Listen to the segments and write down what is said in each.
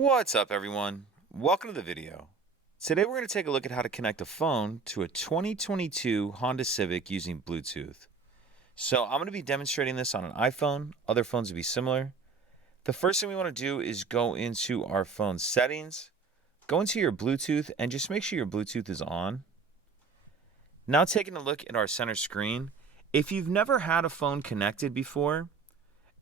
What's up, everyone? Welcome to the video. Today we're going to take a look at how to connect a phone to a 2022 Honda Civic using Bluetooth. So I'm going to be demonstrating this on an iPhone. Other phones would be similar. The first thing we want to do is go into our phone settings, go into your Bluetooth, and just make sure your Bluetooth is on. Now taking a look at our center screen, if you've never had a phone connected before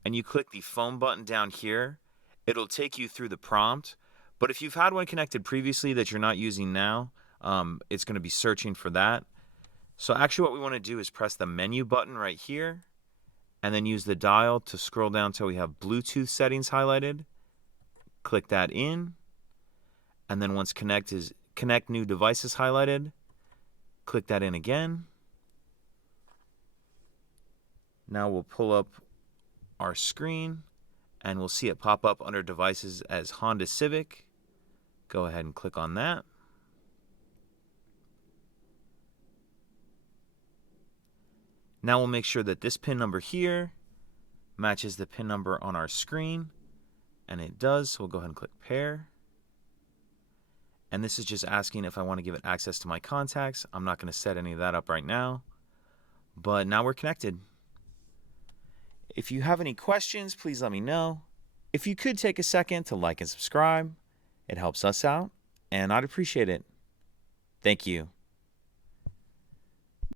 and you click the phone button down here, it'll take you through the prompt. But if you've had one connected previously that you're not using now, it's going to be searching for that. So actually what we want to do is press the menu button right here and then use the dial to scroll down till we have Bluetooth settings highlighted. Click that in. And then once connect new devices highlighted, click that in again. Now we'll pull up our screen and we'll see it pop up under devices as Honda Civic. Go ahead and click on that. Now we'll make sure that this pin number here matches the pin number on our screen, and it does, so we'll go ahead and click pair. And this is just asking if I want to give it access to my contacts. I'm not going to set any of that up right now, but now we're connected. If you have any questions, please let me know. If you could take a second to like and subscribe, it helps us out, and I'd appreciate it. Thank you.